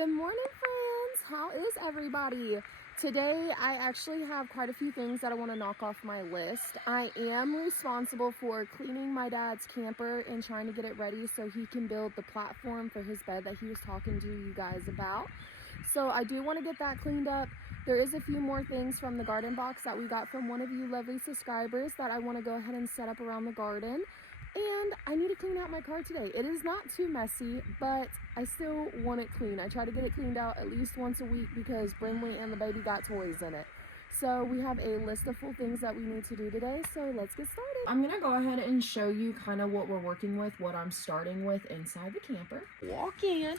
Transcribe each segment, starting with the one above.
Good morning, friends. How is everybody? Today, I actually have quite a few things that I want to knock off my list. I am responsible for cleaning my dad's camper and trying to get it ready so he can build the platform for his bed that he was talking to you guys about. So I do want to get that cleaned up. There is a few more things from the garden box that we got from one of you lovely subscribers that I want to go ahead and set up around the garden. And I need to clean out my car today. It is not too messy, but I still want it clean. I try to get it cleaned out at least once a week because Brinley and the baby got toys in it. So we have a list of full things that we need to do today, so let's get started. I'm gonna go ahead and show you kind of what we're working with, what I'm starting with inside the camper. Walk in.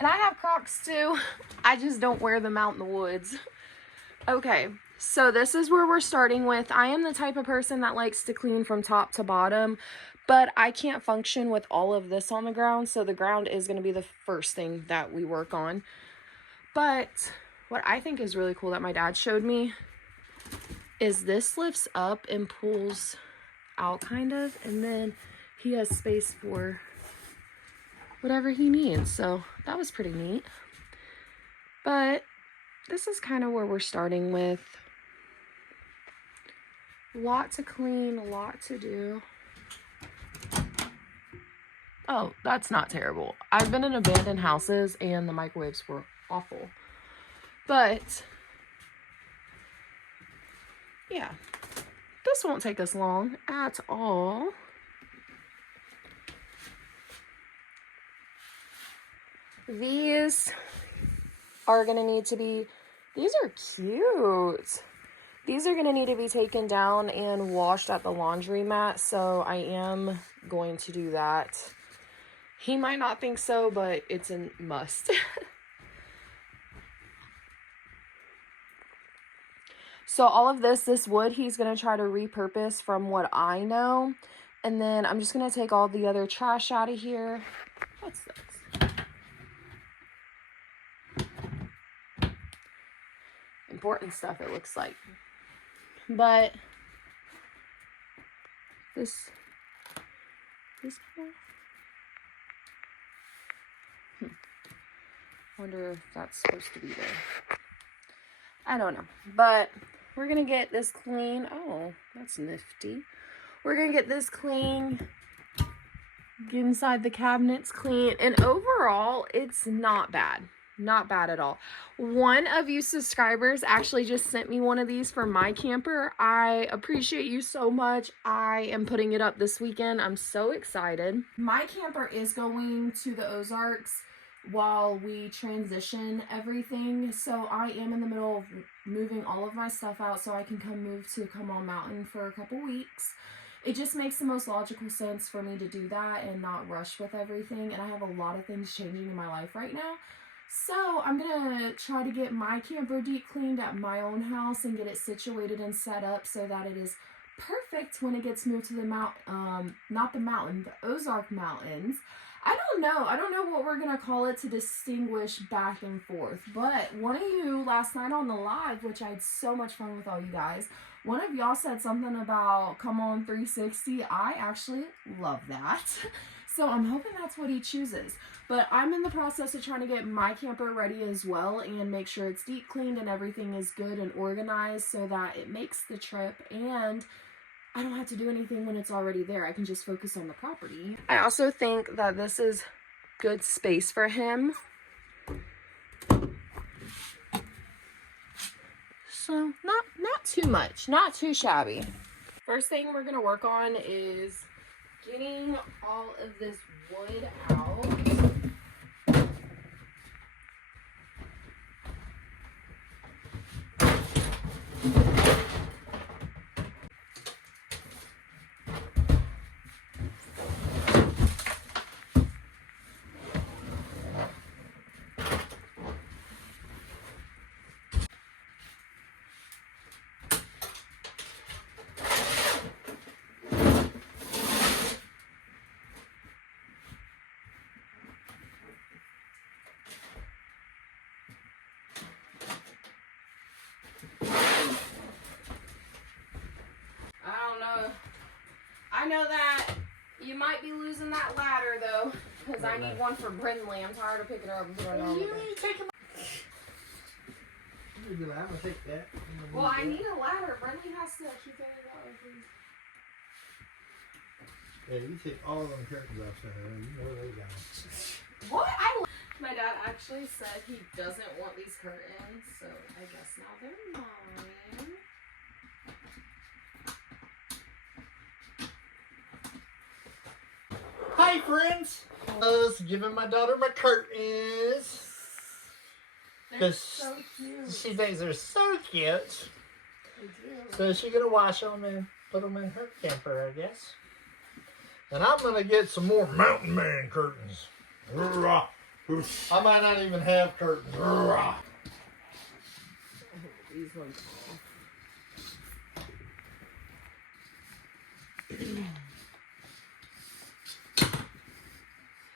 And I have Crocs too. I just don't wear them out in the woods. Okay, so this is where we're starting with. I am the type of person that likes to clean from top to bottom, but I can't function with all of this on the ground, so the ground is going to be the first thing that we work on. But what I think is really cool that my dad showed me is this lifts up and pulls out kind of, and then he has space for whatever he needs, so that was pretty neat. But this is kind of where we're starting with. A lot to clean, a lot to do. Oh, that's not terrible. I've been in abandoned houses and the microwaves were awful. But yeah, this won't take us long at all. These are going to need to be, these are cute. These are going to need to be taken down and washed at the laundromat, so I am going to do that. He might not think so, but it's a must. So all of this wood, he's going to try to repurpose from what I know. And then I'm just going to take all the other trash out of here. What's this? Important stuff, it looks like. But this wonder if that's supposed to be there. I don't know, but we're gonna get this clean. Oh, that's nifty. We're gonna get this clean, get inside the cabinets clean, and overall it's not bad. Not bad at all. One of you subscribers actually just sent me one of these for my camper. I appreciate you so much. I am putting it up this weekend. I'm so excited. My camper is going to the Ozarks while we transition everything. So I am in the middle of moving all of my stuff out so I can move to Mountain for a couple weeks. It just makes the most logical sense for me to do that and not rush with everything. And I have a lot of things changing in my life right now. So I'm going to try to get my camper deep cleaned at my own house and get it situated and set up so that it is perfect when it gets moved to the the Ozark Mountains. I don't know what we're going to call it to distinguish back and forth, but one of you last night on the live, which I had so much fun with all you guys, one of y'all said something about come on 360. I actually love that. So I'm hoping that's what he chooses. But I'm in the process of trying to get my camper ready as well and make sure it's deep cleaned and everything is good and organized so that it makes the trip and I don't have to do anything when it's already there. I can just focus on the property. I also think that this is good space for him. So not too much, not too shabby. First thing we're gonna work on is getting all of this wood out. I know that you might be losing that ladder though. because I need one for Brindley. I'm tired of picking her up and putting her on. You need to take them. I'm gonna take that. Well, I need a ladder. Brindley has to keep it up. Yeah, you take all of them curtains off there, and you know they got them. What? My dad actually said he doesn't want these curtains, so I guess now they're mine. Hi, friends. I was giving my daughter my curtains. They're so cute. She thinks they're so cute. They do. So she's going to wash them and put them in her camper, I guess. And I'm going to get some more Mountain Man curtains. I might not even have curtains. These ones.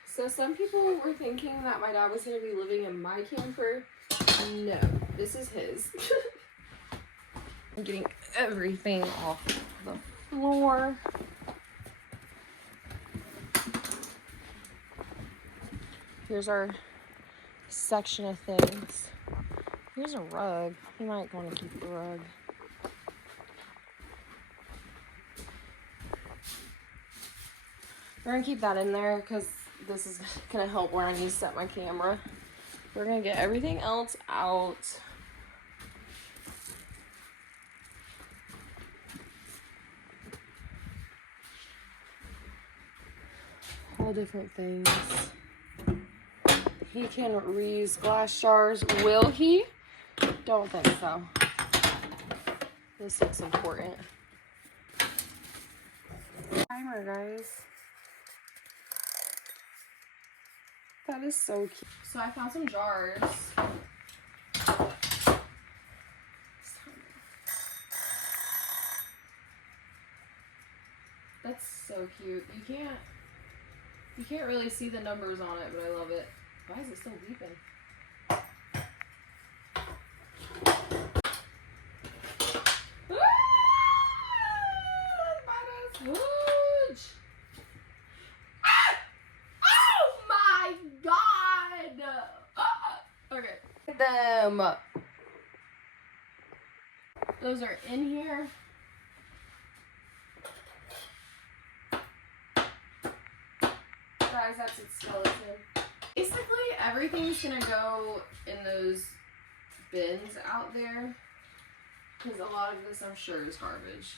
So some people were thinking that my dad was going to be living in my camper. No, this is his. I'm getting everything off the floor. Here's our section of things. Here's a rug. You might want to keep the rug. We're going to keep that in there because this is going to help where I need to set my camera. We're going to get everything else out. All different things. He can reuse glass jars. Will he? Don't think so. This looks important. Timer, guys. That is so cute. So I found some jars. That's so cute. You can't really see the numbers on it, but I love it. Why is it still beeping? Huge! Oh my god! Okay. Them. Those are in here. Guys, that's its skeleton. Basically, everything's gonna go in those bins out there. Because a lot of this, I'm sure, is garbage.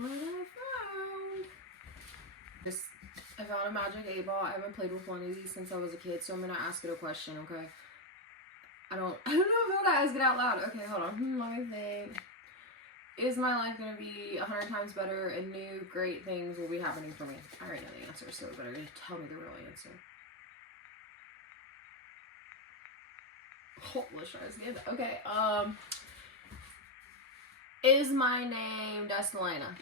Look what I found. I found a magic 8-ball. I haven't played with one of these since I was a kid, so I'm gonna ask it a question, okay? I don't know if I want to ask it out loud. Okay, hold on. Let me think. Is my life gonna be 100 times better and new great things will be happening for me? I already know the answer, so it better tell me the real answer. Oh, let's try this again. Okay, is my name Destalina?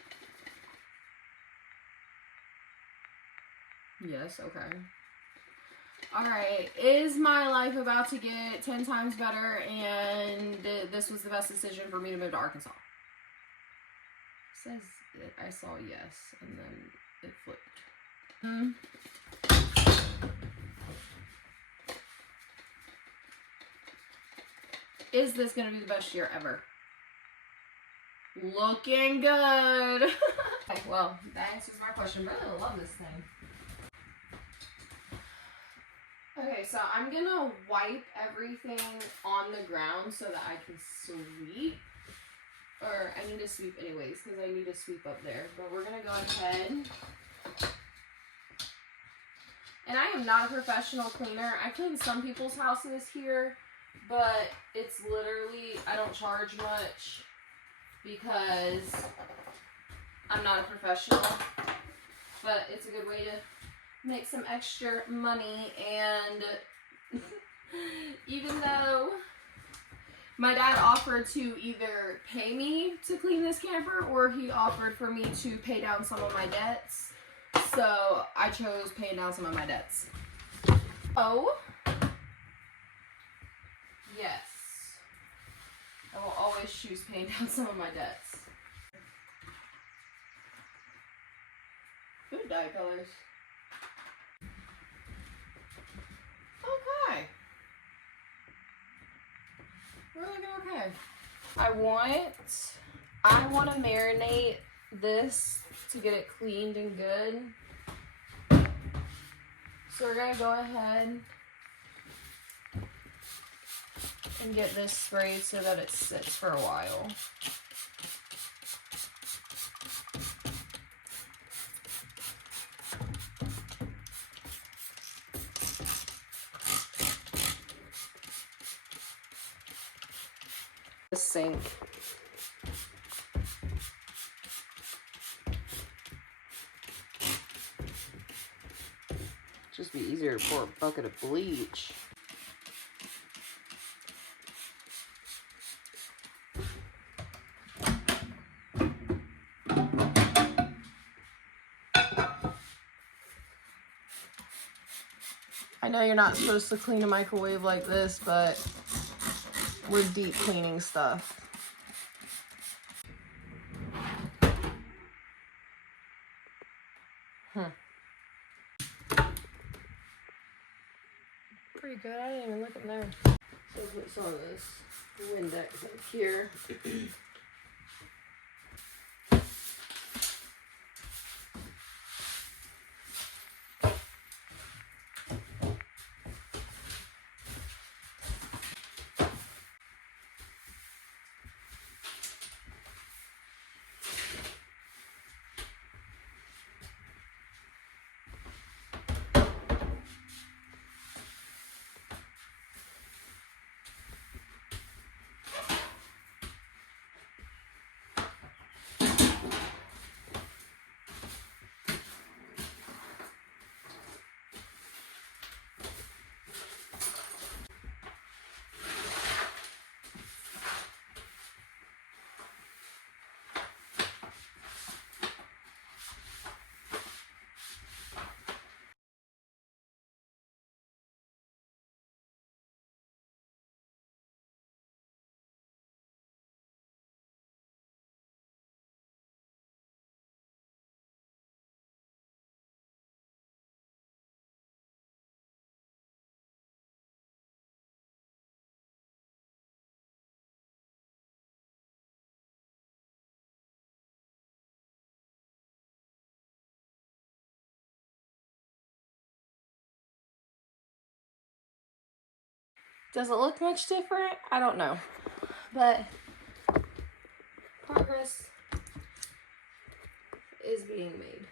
Yes, okay. Alright, is my life about to get 10 times better and this was the best decision for me to move to Arkansas? It says it, I saw yes, and then it flipped. Is this going to be the best year ever? Looking good. Well, that answers my question. I really love this thing. Okay, so I'm gonna wipe everything on the ground so that I can sweep. Or I need to sweep anyways, because I need to sweep up there. But we're gonna go ahead. And I am not a professional cleaner. I clean some people's houses here, but it's literally, I don't charge much because I'm not a professional. But it's a good way to make some extra money and Even though my dad offered to either pay me to clean this camper or he offered for me to pay down some of my debts. So I chose paying down some of my debts. Oh, yes. I will always choose paying down some of my debts. Good dye colors. Okay. We're looking okay. I want to marinate this to get it cleaned and good. So we're gonna go ahead and get this sprayed so that it sits for a while. The sink. Just be easier to pour a bucket of bleach. I know you're not supposed to clean a microwave like this, but we're deep cleaning stuff. Pretty good. I didn't even look in there. So put some of this Windex up here. Does it look much different? I don't know. But progress is being made.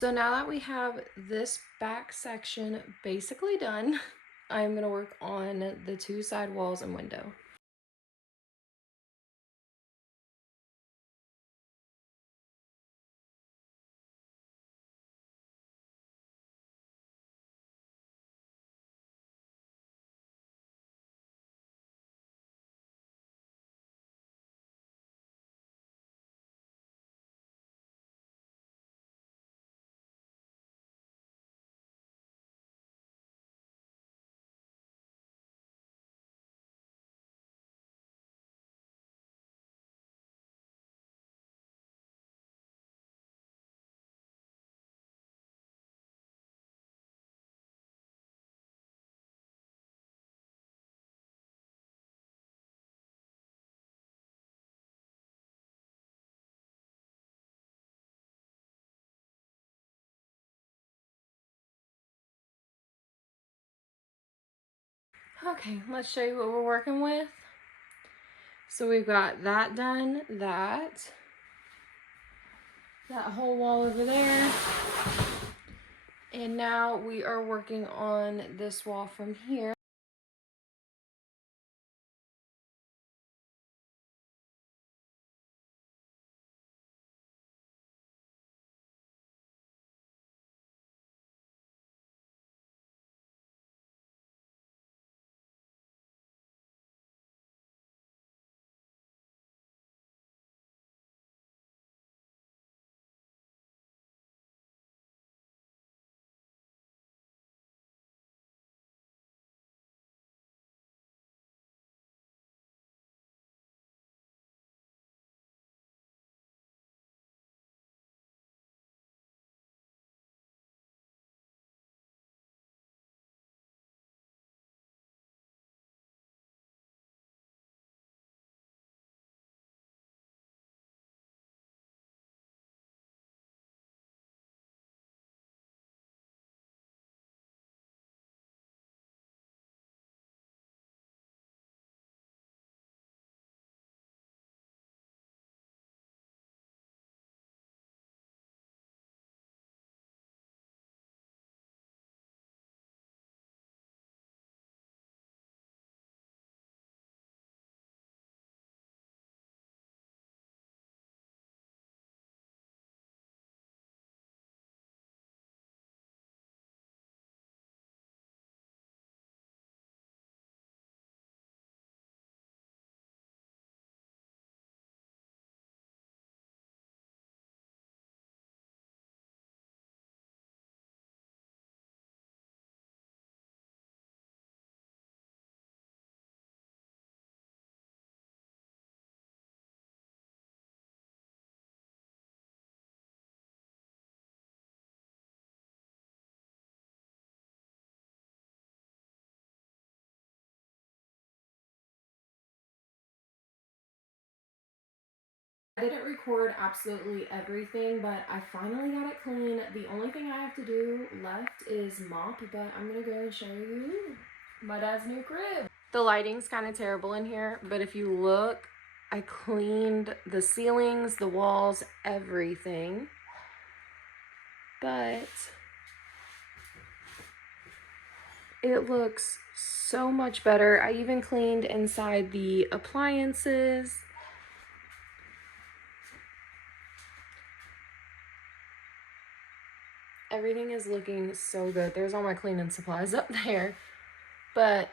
So now that we have this back section basically done, I'm going to work on the two side walls and window. Okay, let's show you what we're working with. So we've got that done, that whole wall over there. And now we are working on this wall from here. I didn't record absolutely everything, but I finally got it clean. The only thing I have to do left is mop, but I'm gonna go show you my dad's new crib. The lighting's kind of terrible in here, but if you look, I cleaned the ceilings, the walls, everything. But it looks so much better. I even cleaned inside the appliances. Everything is looking so good. There's all my cleaning supplies up there. But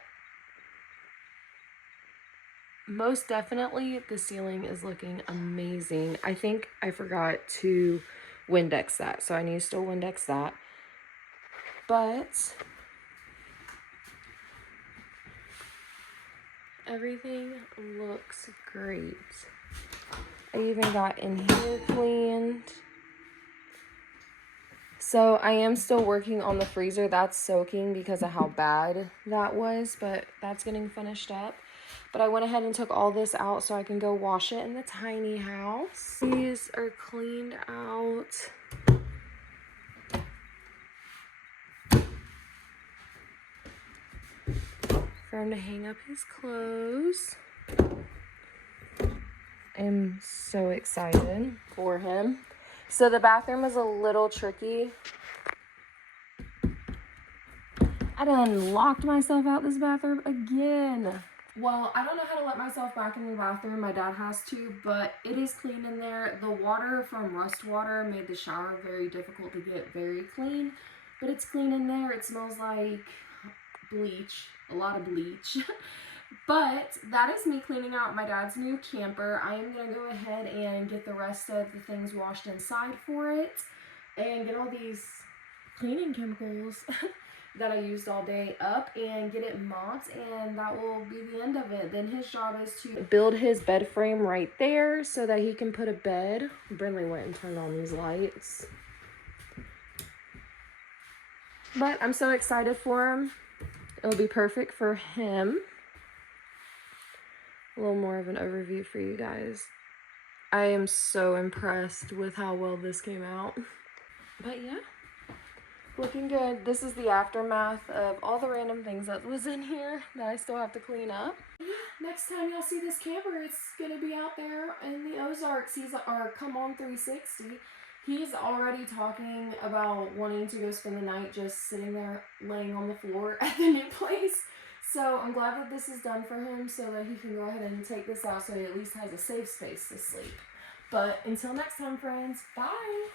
most definitely the ceiling is looking amazing. I think I forgot to Windex that, so I need to still Windex that. But everything looks great. I even got in here cleaned. So I am still working on the freezer. That's soaking because of how bad that was, but that's getting finished up. But I went ahead and took all this out so I can go wash it in the tiny house. These are cleaned out. For him to hang up his clothes. I'm so excited for him. So the bathroom is a little tricky. I done locked myself out this bathroom again. Well, I don't know how to let myself back in the bathroom. My dad has to, but it is clean in there. The water from rust water made the shower very difficult to get very clean, but it's clean in there. It smells like bleach, a lot of bleach. But that is me cleaning out my dad's new camper. I am going to go ahead and get the rest of the things washed inside for it and get all these cleaning chemicals that I used all day up and get it mopped, and that will be the end of it. Then his job is to build his bed frame right there so that he can put a bed. Brinley went and turned on these lights. But I'm so excited for him. It'll be perfect for him. A little more of an overview for you guys. I am so impressed with how well this came out. But yeah, Looking good. This is the aftermath of all the random things that was in here that I still have to clean up. Next time y'all see this camper, it's gonna be out there in the Ozarks. Or Come On 360. He's already talking about wanting to go spend the night just sitting there laying on the floor at the new place. So I'm glad that this is done for him so that he can go ahead and take this out so he at least has a safe space to sleep. But until next time, friends, bye!